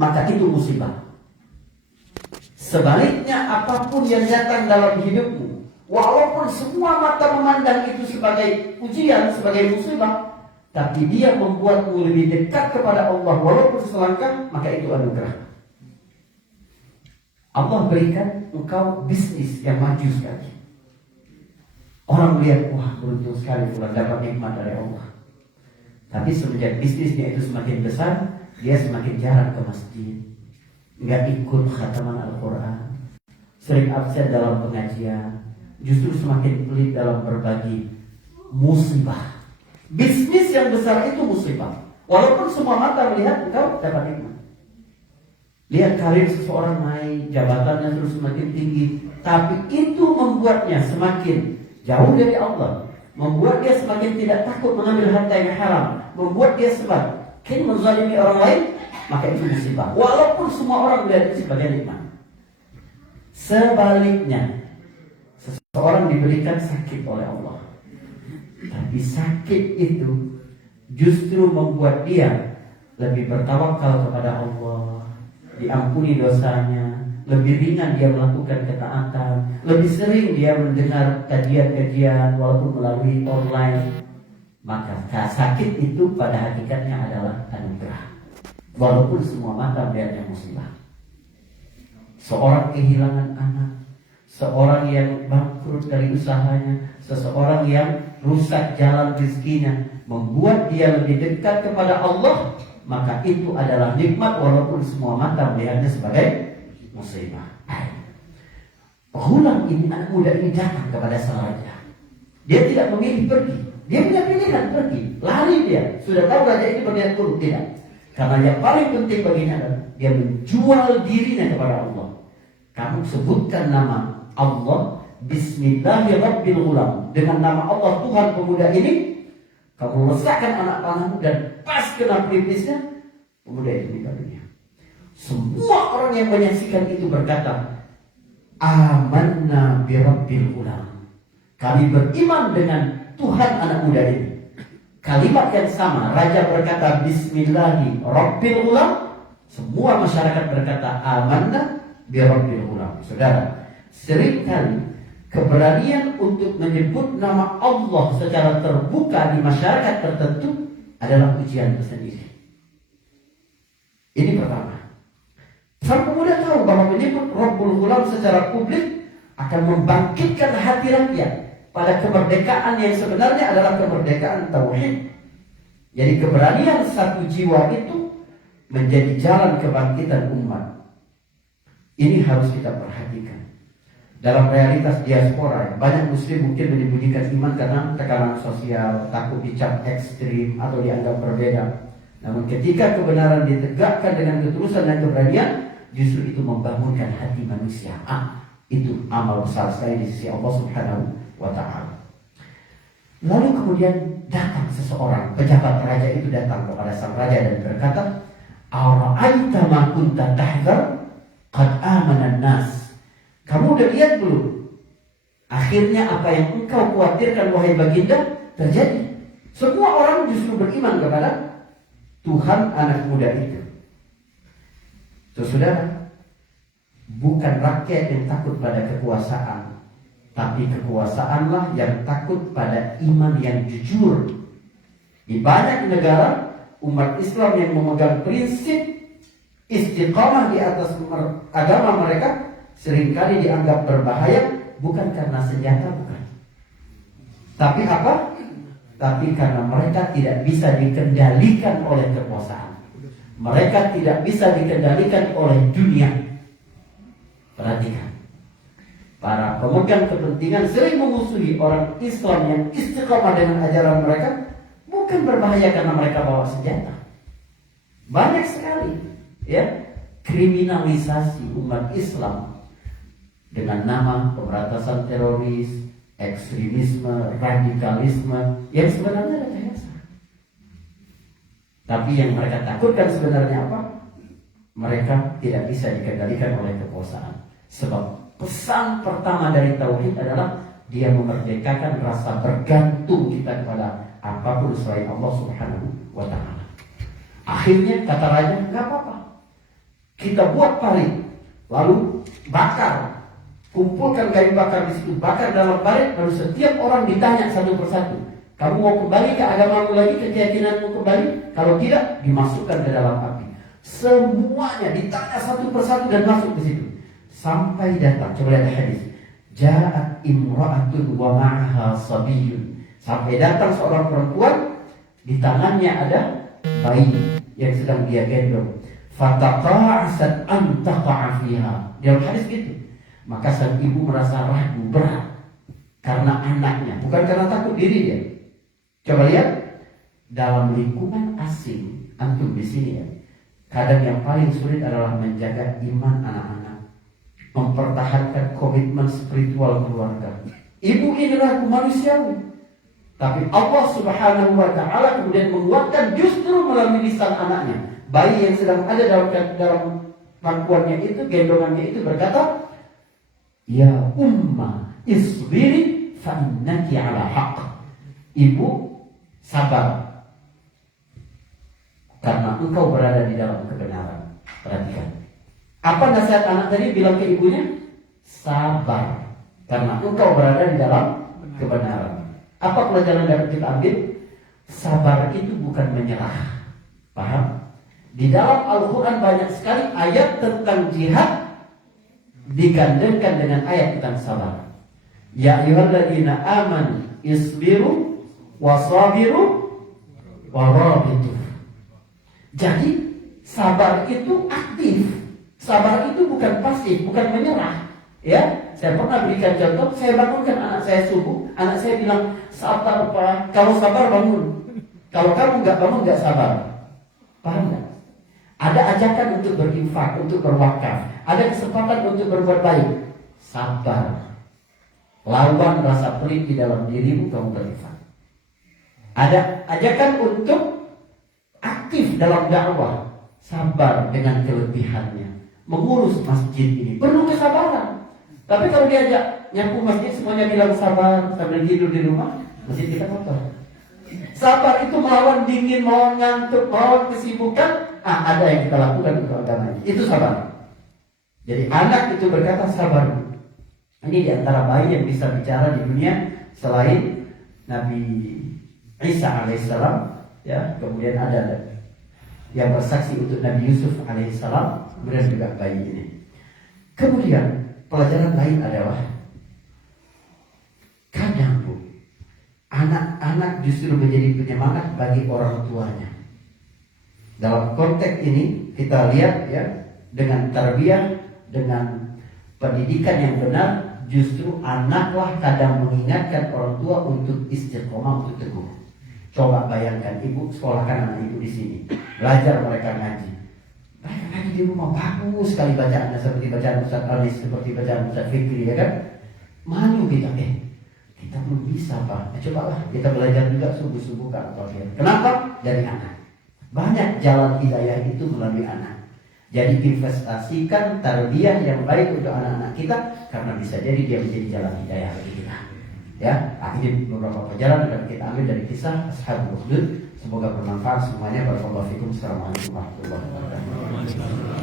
maka itu musibah. Sebaliknya, apapun yang datang dalam hidupmu, walaupun semua mata memandang itu sebagai ujian, sebagai musibah, tapi dia membuatmu lebih dekat kepada Allah walaupun selangkah, maka itu anugerah. Allah berikan engkau bisnis yang maju sekali. Orang melihat, wah beruntung sekali fulan dapat nikmat dari Allah. Tapi semenjak bisnisnya itu semakin besar, dia semakin jarang ke masjid, nggak ikut khataman Al-Quran, sering absen dalam pengajian, justru semakin pelit dalam berbagi. Musibah. Bisnis yang besar itu musibah. Walaupun semua mata melihat engkau dapat nikmat. Lihat karir seseorang naik, jabatannya terus semakin tinggi, tapi itu membuatnya semakin jauh dari Allah, membuat dia semakin tidak takut mengambil harta yang haram, membuat dia semakin menzalimi orang lain, maka itu musibah. Walaupun semua orang melihat itu sebagai nikmat. Sebaliknya, seseorang diberikan sakit oleh Allah, tapi sakit itu justru membuat dia lebih bertawakal kepada Allah, diampuni dosanya, lebih ringan dia melakukan ketaatan, lebih sering dia mendengar kajian-kajian walaupun melalui online. Maka sakit itu pada hakikatnya adalah anugerah, walaupun semua mata melihatnya musibah. Seorang kehilangan anak, seorang yang bangkrut dari usahanya, seseorang yang rusak jalan rezekinya, membuat dia lebih dekat kepada Allah, maka itu adalah nikmat walaupun semua mata melihatnya sebagai musibah. Ghulam ini, anak muda ini datang kepada sang raja. Dia tidak memilih pergi, dia punya pilihan pergi, lari dia. Sudah tahu raja ini berniat buruk, tidak. Karena yang paling penting baginya adalah dia menjual dirinya kepada Allah. Kamu sebutkan nama Allah, Bismillahirrahmanirrahim, dengan nama Allah Tuhan pemuda ini. Kamu letakkan anak panahmu dan pas kena pelipisnya, pemuda itu meninggal dunia. Semua orang yang menyaksikan itu berkata, amanna birabbil ulam. Kami beriman dengan Tuhan anak muda ini. Kalimat yang sama, raja berkata Bismillahi rabbil ulam, semua masyarakat berkata amanna birabbil ulam. Saudara, seringkali keberanian untuk menyebut nama Allah secara terbuka di masyarakat tertentu adalah ujian tersendiri. Ini pertama. Sang pemuda tahu bahwa menyebut Rabbul Ghulam secara publik akan membangkitkan hati rakyat pada kemerdekaan yang sebenarnya adalah kemerdekaan tauhid. Jadi keberanian satu jiwa itu menjadi jalan kebangkitan umat. Ini harus kita perhatikan. Dalam realitas diaspora, banyak muslim mungkin menyembunyikan iman karena tekanan sosial, takut dicap ekstrim atau dianggap berbeda. Namun ketika kebenaran ditegakkan dengan ketulusan dan keberanian, justru itu membangunkan hati manusia. Itu amal besar sekali di sisi Allah Subhanahu wa Ta'ala. Lalu kemudian datang seseorang, pejabat raja itu datang kepada sang raja dan berkata, "Ara'aita ma kunta tahdzar qad amana an-nas." Kamu udah lihat belum? Akhirnya apa yang engkau khawatirkan wahai baginda terjadi. Semua orang justru beriman kepada Tuhan anak muda itu. Saudara, bukan rakyat yang takut pada kekuasaan, tapi kekuasaanlah yang takut pada iman yang jujur. Di banyak negara, umat Islam yang memegang prinsip istiqamah di atas agama mereka seringkali dianggap berbahaya, bukan karena senjata, bukan. Tapi apa? Tapi karena mereka tidak bisa dikendalikan oleh kekuasaan. Mereka tidak bisa dikendalikan oleh dunia. Perhatikan, para pemegang kepentingan sering memusuhi orang Islam yang istiqamah dengan ajaran mereka, bukan berbahaya karena mereka bawa senjata. Banyak sekali, ya, kriminalisasi umat Islam dengan nama pemberantasan teroris, ekstremisme, radikalisme yang sebenarnya rekayasa. Tapi yang mereka takutkan sebenarnya apa? Mereka tidak bisa dikendalikan oleh kekuasaan. Sebab pesan pertama dari tauhid adalah dia memerdekakan rasa bergantung kita kepada apapun selain Allah Subhanahu wa Ta'ala. Akhirnya kata raja, nggak apa-apa. Kita buat parit, lalu bakar. Kumpulkan kayu bakar di situ, bakar dalam parit, lalu setiap orang ditanya satu persatu, kamu mau kembali ke agamamu lagi, ke keyakinanmu kembali? Kalau tidak, dimasukkan ke dalam api. Semuanya ditanya satu persatu dan masuk ke situ. Sampai datang, coba lihat hadis. Ja'at imra'atun wa ma'aha sabiyyun. Sampai datang seorang perempuan, di tangannya ada bayi yang sedang dia gendong. Fataqa'asat an taqa'a fiha. Dalam hadis gitu. Maka sang ibu merasa ragu, berat karena anaknya, bukan karena takut diri dia. Coba lihat dalam lingkungan asing, antum di sini ya. Kadang yang paling sulit adalah menjaga iman anak-anak, mempertahankan komitmen spiritual keluarga. Ibu ini ragu manusiawi, tapi Allah Subhanahu wa Ta'ala kemudian menguatkan justru melalui lisan anaknya. Bayi yang sedang ada dalam pangkuannya itu, gendongannya itu berkata, ya umma isbiri fa innaki ala haqq. Ibu sabar karena engkau berada di dalam kebenaran. Perhatikan. Apa nasihat anak tadi bilang ke ibunya? Sabar karena engkau berada di dalam kebenaran. Apa pelajaran yang kita ambil? Sabar itu bukan menyerah. Paham? Di dalam Al-Quran banyak sekali ayat tentang jihad digandengkan dengan ayat tentang sabar. Ya ayyuhalladzina amanu isbiru wasabiru warabitu. Jadi sabar itu aktif. Sabar itu bukan pasif, bukan menyerah. Ya, saya pernah berikan contoh, saya bangunkan anak saya subuh, anak saya bilang, "Sabar Pak, kalau sabar bangun. Kalau kamu nggak bangun nggak sabar." Paham nggak? Ada ajakan untuk berinfak, untuk berwakaf. Ada kesempatan untuk berbuat baik. Sabar. Lawan rasa pelit di dalam dirimu, kamu berinfak. Ada ajakan untuk aktif dalam dakwah. Sabar dengan kelebihannya. Mengurus masjid ini perlu kesabaran. Tapi kalau diajak nyapu masjid, semuanya bilang sabar sambil tidur di rumah, masjid kita kotor. Sabar itu melawan dingin, melawan ngantuk, melawan kesibukan. Ada yang kita lakukan untuk agama ini. Itu sabar. Jadi anak itu berkata sabar. Ini diantara bayi yang bisa bicara di dunia selain Nabi Isa alaihissalam. Ya, kemudian ada yang bersaksi untuk Nabi Yusuf alaihissalam. Kemudian juga bayi ini. Kemudian pelajaran lain adalah kadang Bu, anak-anak justru menjadi penyemangat bagi orang tuanya. Dalam konteks ini kita lihat ya, dengan tarbiyah, dengan pendidikan yang benar, justru anaklah kadang mengingatkan orang tua untuk istiqomah, untuk teguh. Coba bayangkan ibu sekolahkan anak ibu di sini, belajar mereka ngaji. Mereka ngaji di rumah bagus sekali bacaannya, seperti bacaan Ustaz Alis, seperti bacaan Ustaz Fikri, ya kan? Malu kita, kita belum bisa Pak. Cobalah kita belajar juga subuh-subuh kan. Kenapa? Dari anak. Banyak jalan hidayah itu melalui anak. Jadi investasikan tarbiyah yang baik untuk anak-anak kita, karena bisa jadi dia menjadi jalan hidayah bagi kita. Ya, ini beberapa pelajaran yang kita ambil dari kisah Ashabul Ukhdud. Semoga bermanfaat semuanya. Barakallahu fikum. Assalamualaikum warahmatullahi wabarakatuh.